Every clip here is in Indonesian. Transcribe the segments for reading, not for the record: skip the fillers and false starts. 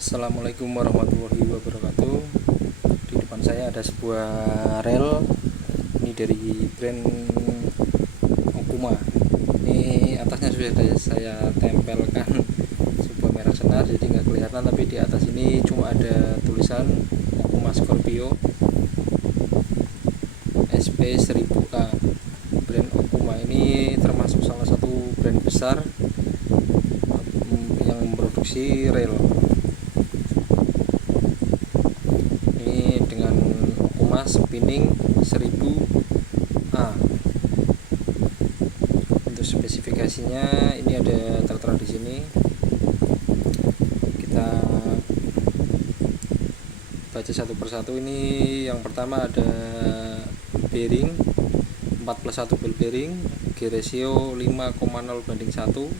Assalamualaikum warahmatullahi wabarakatuh. Di depan saya ada sebuah rel. Ini dari brand Okuma. Ini atasnya sudah saya tempelkan sebuah merek senar, jadi nggak kelihatan. Tapi di atas ini cuma ada tulisan Okuma Scorpio SP1000A. Brand Okuma ini termasuk salah satu brand besar yang memproduksi rel. Dengan Okuma Spinning 1000A. Untuk spesifikasinya ini ada tertera di sini. Kita baca satu persatu. Ini yang pertama ada bearing 4+1 ball bearing, G ratio 5,0/1.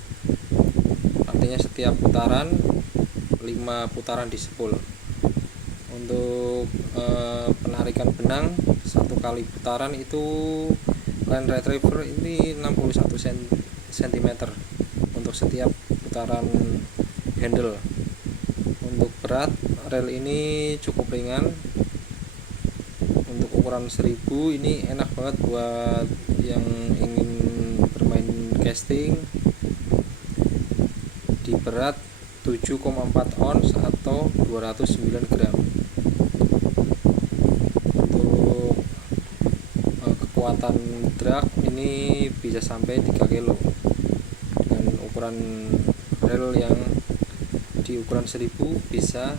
Artinya setiap putaran 5 putaran di spool. Untuk penarikan benang satu kali putaran itu line retriever ini 61 cm untuk setiap putaran handle. Untuk berat rel ini cukup ringan. Untuk ukuran 1000 ini enak banget buat yang ingin bermain casting. Di berat 7,4 ons atau 209 gram. Untuk kekuatan drag ini bisa sampai 3 kilo dengan ukuran rel yang di ukuran 1000 bisa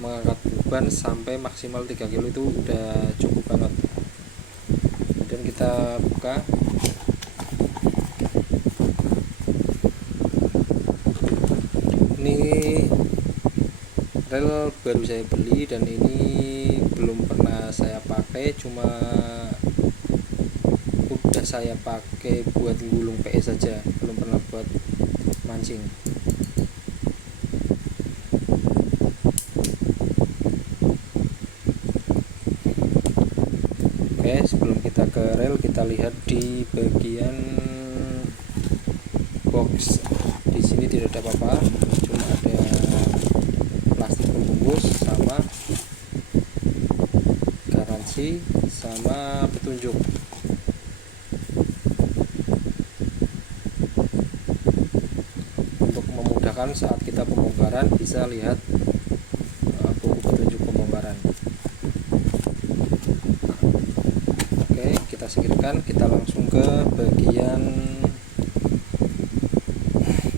mengangkat beban sampai maksimal 3 kilo. Itu udah cukup banget. Dan kita buka. Ini rel baru saya beli dan ini belum pernah saya pakai, cuma udah saya pakai buat gulung PS saja, belum pernah buat mancing. Oke, sebelum kita ke rel, kita lihat di bagian box. Di sini tidak ada apa-apa, cuma ada plastik pembungkus sama garansi sama petunjuk. Untuk memudahkan saat kita pembongkaran, bisa lihat buku petunjuk pembongkaran. Oke, kita singkirkan. Kita langsung ke bagian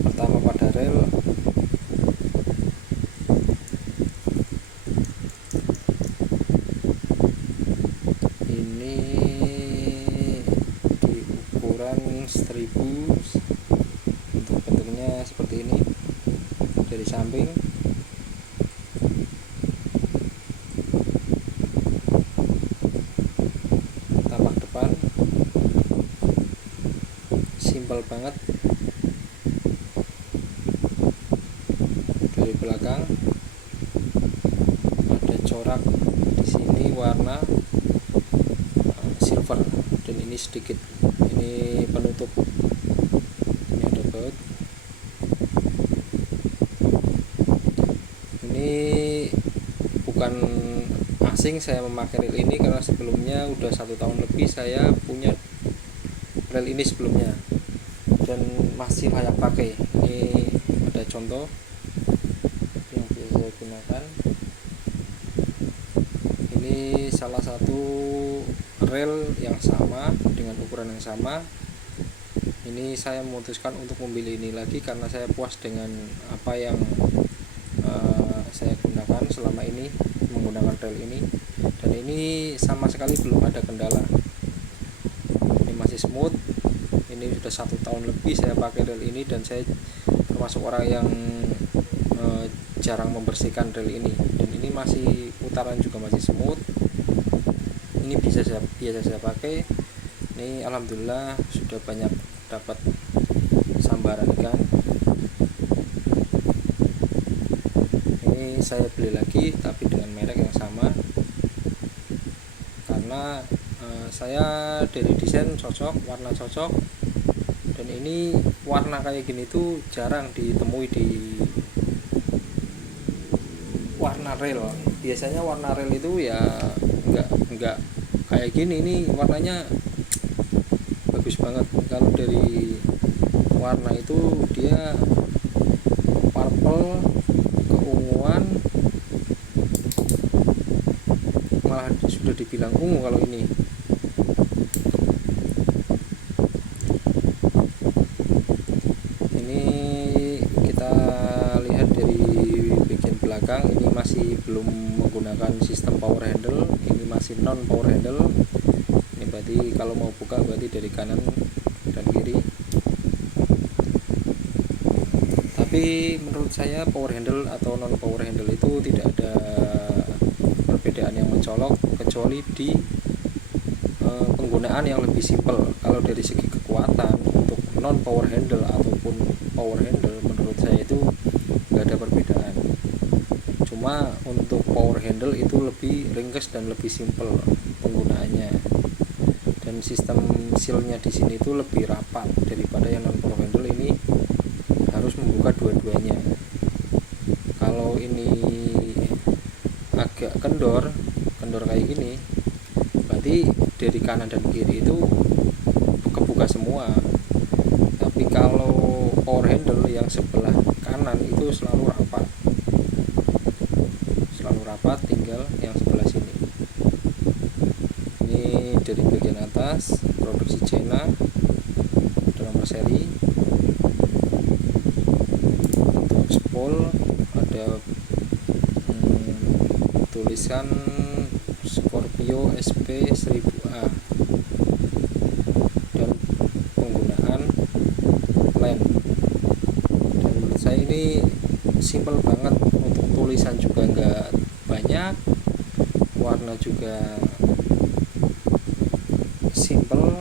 pertama pada rel. Ini di ukuran 1000. Untuk bentuknya seperti ini. Dari samping tapak depan, simpel banget. Dari belakang ada corak di sini warna silver, dan ini sedikit ini penutup. Ini ada baut. Ini bukan asing saya memakai rel ini, karena sebelumnya udah 1 tahun lebih saya punya rel ini sebelumnya dan masih layak pakai. Ini ada contoh yang bisa saya gunakan. Ini salah satu rel yang sama dengan ukuran yang sama. Ini saya memutuskan untuk membeli ini lagi karena saya puas dengan apa yang saya gunakan selama ini menggunakan rel ini, dan ini sama sekali belum ada kendala. Ini masih smooth. Ini sudah 1 tahun lebih saya pakai rel ini, dan saya termasuk orang yang jarang membersihkan rel ini, dan ini masih putaran juga masih smooth. Ini biasa saya pakai. Ini alhamdulillah sudah banyak dapat sambaran ikan. Ini saya beli lagi tapi dengan merek yang sama, karena saya dari desain cocok, warna cocok, dan ini warna kayak gini tuh jarang ditemui di warna rel. Biasanya warna rel itu ya nggak kayak gini. Ini warnanya bagus banget. Kalau dari warna itu dia purple, keunguan, malah sudah dibilang ungu kalau ini. Ini kita lihat dari bagian belakang, ini masih belum menggunakan sistem power handle, ini masih non power handle. Ini berarti kalau mau buka berarti dari kanan dan kiri. Tapi menurut saya power handle atau non power handle itu tidak ada perbedaan yang mencolok, kecuali di penggunaan yang lebih simpel. Kalau dari segi kekuatan untuk non power handle ataupun power handle, menurut saya itu nggak ada perbedaan. Cuma untuk power handle itu lebih ringkas dan lebih simpel penggunaannya, dan sistem sealnya di sini itu lebih rapat daripada yang non power handle. Ini harus membuka dua-duanya. Kalau ini agak kendor kayak gini, berarti dari kanan dan kiri itu kebuka semua. Tapi kalau power handle yang sebelah kanan itu selalu rapat, tinggal yang sebelah sini. Ini dari bagian atas, produksi China, nomor seri. Untuk spool ada tulisan Scorpio SP 1000A dan penggunaan lem. Dan menurut saya ini simple banget, untuk tulisan juga nggak banyak, warna juga simple.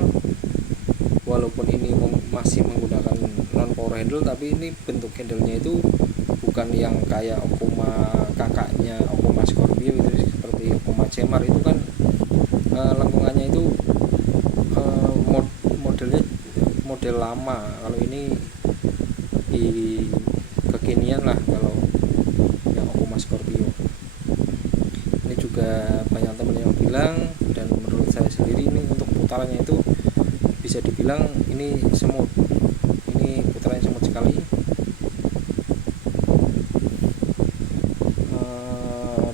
Walaupun ini masih menggunakan non power handle, tapi ini bentuk handlenya itu bukan yang kayak Okuma kakaknya Okuma Scorpio itu, seperti Okuma Cemar itu kan lengkungannya itu modelnya model lama. Kalau ini di kekinian lah kalau yang Okuma Scorpio. Ini juga banyak teman yang bilang, dan menurut saya sendiri ini untuk putarannya itu bisa dibilang ini semut. Ini putarannya semut sekali.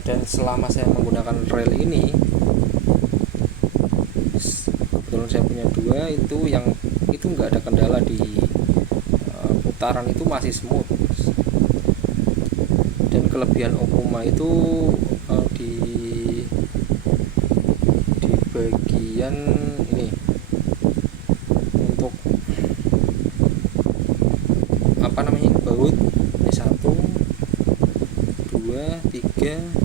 Dan selama saya menggunakan rel ini, kebetulan saya punya dua, itu yang itu nggak ada kendala di putaran, itu masih smooth. Dan kelebihan Okuma itu di bagian ini, untuk apa namanya, baut ini 1 2 3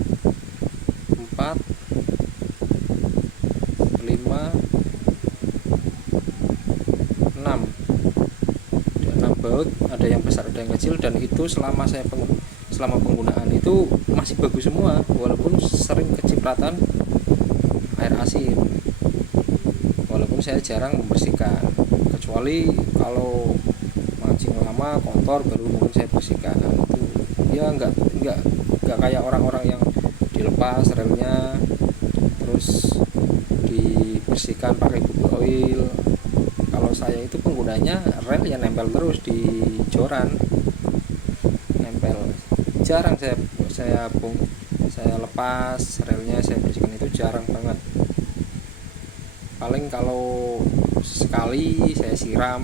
4 5 6 baut, ada yang besar ada yang kecil, dan itu selama penggunaan itu masih bagus semua, walaupun sering kecipratan air asin. Walaupun saya jarang membersihkan, kecuali kalau mancing lama kotor baru mungkin saya bersihkan. Itu ya nggak kayak orang-orang yang dilepas relnya terus dibersihkan pakai bubur oil. Kalau saya itu penggunanya rel yang nempel terus di joran, nempel. Jarang saya lepas relnya, saya bersihkan, itu jarang banget. Paling kalau sekali saya siram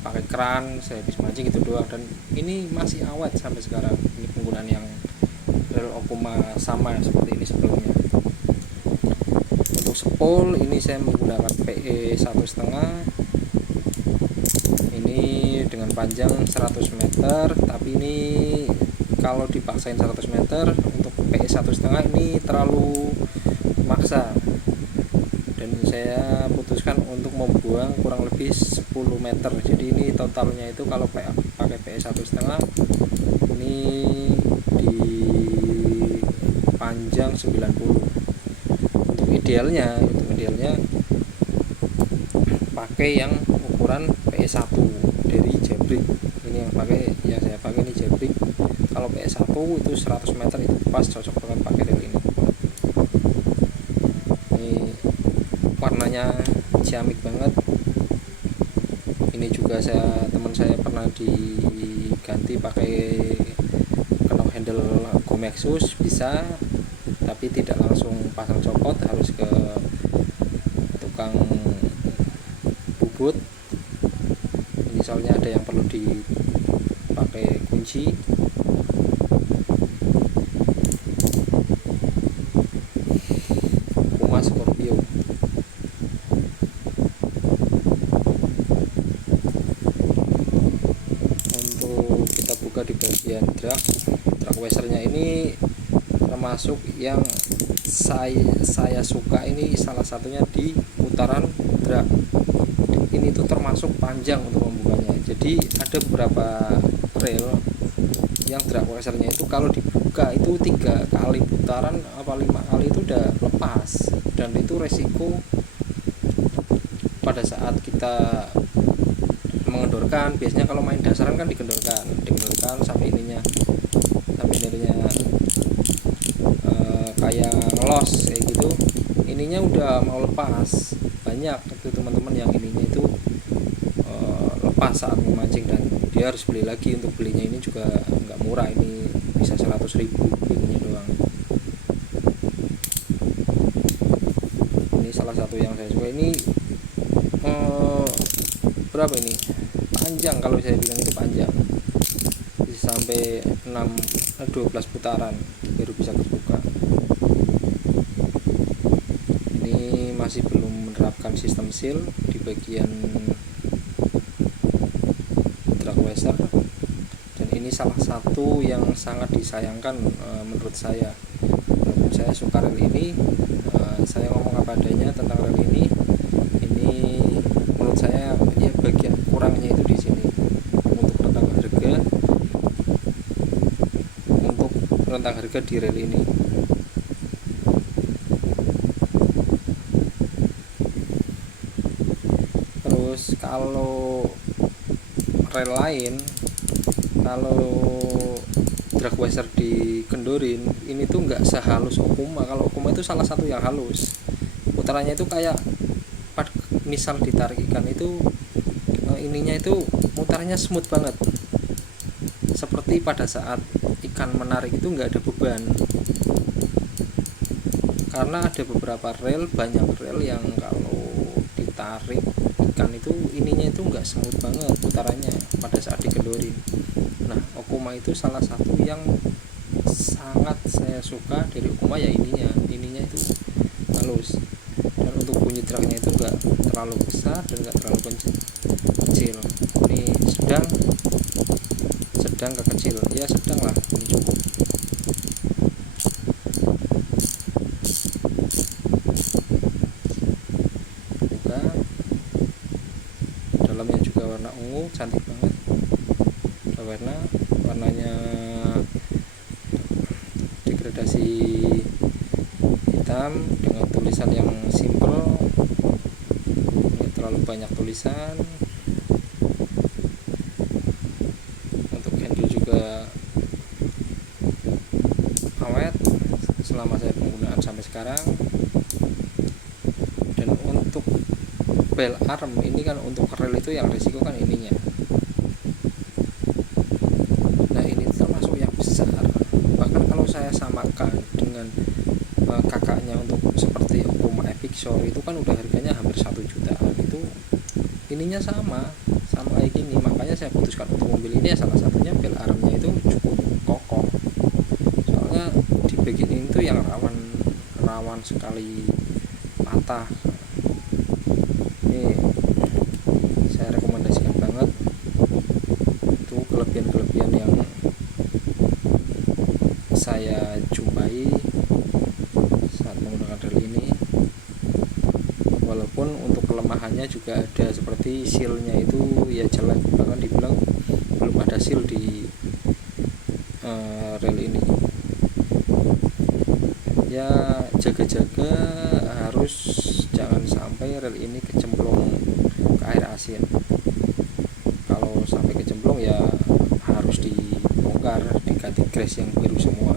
pakai keran, saya habis mancing itu doang, dan ini masih awet sampai sekarang. Ini penggunaan yang rel Okuma sama seperti ini sebelumnya. Untuk spool ini saya menggunakan PE 1,5. Ini dengan panjang 100 meter, tapi ini kalau dipaksain 100 meter untuk PE 1,5 ini terlalu maksa, dan saya putuskan untuk membuang kurang lebih 10 meter. Jadi ini totalnya itu kalau pakai PE 1,5 ini di panjang 90. Untuk idealnya pakai yang ukuran PE 1 dari Jabrik. Ini ini yang saya pakai ini Jabrik. Kalau PS1 itu 100 meter itu pas, cocok banget pakai rel ini. Ini warnanya ciamik banget. Ini juga teman saya pernah diganti pakai kenop handle Gomexus bisa, tapi tidak langsung pasang copot, harus ke tukang bubut. Ini soalnya ada yang perlu dipakai kunci. Puma Scorpio. Untuk kita buka di bagian drag washernya, ini termasuk yang saya suka. Ini salah satunya di putaran drag. Ini tuh termasuk panjang untuk membukanya. Jadi ada beberapa rel yang drag washernya itu kalau dibuka itu 3 kali putaran apa 5 kali itu udah lepas, dan itu resiko pada saat kita mengendorkan. Biasanya kalau main dasaran kan digendorkan sampai ininya kayak ngelos kayak gitu, ininya udah mau lepas. Banyak itu teman-teman yang ininya itu lepas saat memancing, dan dia harus beli lagi. Untuk belinya ini juga nggak murah, ini bisa 100.000 ininya doang. Ini salah satu yang saya suka. Ini berapa ini, panjang, kalau saya bilang itu panjang, bisa sampai 12 putaran baru bisa terbuka. Ini masih belum menerapkan sistem seal di bagian drag washer, dan ini salah satu yang sangat disayangkan menurut saya. Saya suka rel ini. Saya ngomong apa adanya tentang rel ini menurut saya ya bagian kurangnya itu di sini. Untuk rentang harga di rel ini. Terus kalau rel lain, kalau drag washer dikendorin ini tuh nggak sehalus Okuma. Kalau Okuma itu salah satu yang halus, putarannya itu kayak misal ditarik ikan itu ininya itu mutarnya smooth banget, seperti pada saat ikan menarik itu nggak ada beban. Karena ada beberapa rel, banyak rel yang kalau ditarik ikan itu ininya itu nggak smooth banget putarannya pada saat dikendorin. Nah, Okuma itu salah satu yang sangat saya suka dari Okuma, ya ininya itu halus, dan untuk bunyi dragnya itu nggak terlalu besar dan nggak terlalu kecil. Ini sedang ke kecil, ya sedang lah, ini cukup. Buka, dalamnya juga warna ungu, cantik banget. Warnanya degradasi hitam dengan tulisan yang simple, nggak terlalu banyak tulisan. Untuk handle juga awet selama saya penggunaan sampai sekarang. Dan untuk bell arm ini kan, untuk rel itu yang risiko kan ininya. Nah, ini termasuk yang besar. Bahkan kalau saya samakan dengan kakaknya untuk seperti Okuma Epic Shore itu kan udah harganya hampir 1 jutaan. Itu ininya sama kayak gini. Makanya saya putuskan untuk mobil ini, ya salah satunya bell armnya itu cukup kokoh. Soalnya di bagian ini tuh yang rawan sekali patah. Ini saya rekomendasikan banget. Itu kelebihan yang saya jumpai saat menggunakan rel ini. Walaupun untuk kelemahannya juga ada, seperti sealnya itu ya jelek, bahkan dibilang belum ada seal di rel ini. Ya jaga-jaga, harus jangan sampai rel ini kecemplung ke air asin. Kalau sampai kecemplung ya dibongkar, diganti grace yang biru semua.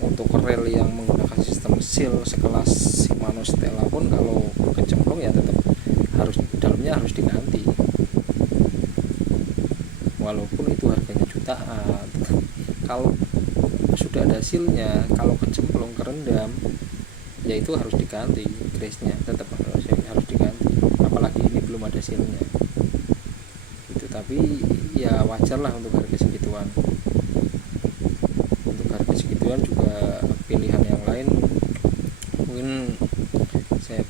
Untuk rel yang menggunakan sistem seal sekelas Shimano Stella pun kalau kecemplung ya tetap harus dalamnya harus diganti, walaupun itu harganya jutaan. Kalau sudah ada sealnya, kalau kecemplung kerendam ya itu harus diganti grace-nya, tetap harus diganti, apalagi ini belum ada sealnya itu. Tapi ya wajar lah untuk harga segituan. Untuk harga segituan juga pilihan yang lain mungkin saya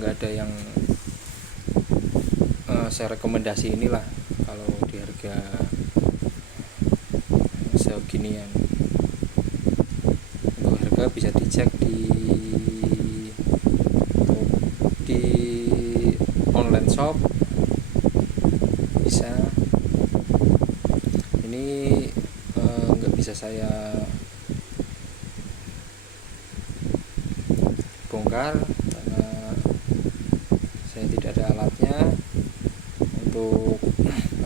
nggak ada yang saya rekomendasi inilah kalau di harga seginian. Untuk harga bisa dicek di online shop bisa. Ini nggak bisa saya bongkar karena saya tidak ada alatnya. Untuk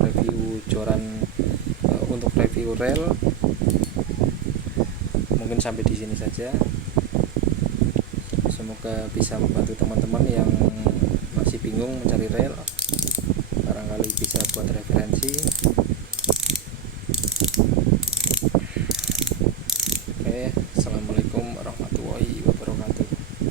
review joran, untuk review rel mungkin sampai di sini saja. Semoga bisa membantu teman-teman yang masih bingung mencari rel, barangkali bisa buat referensi.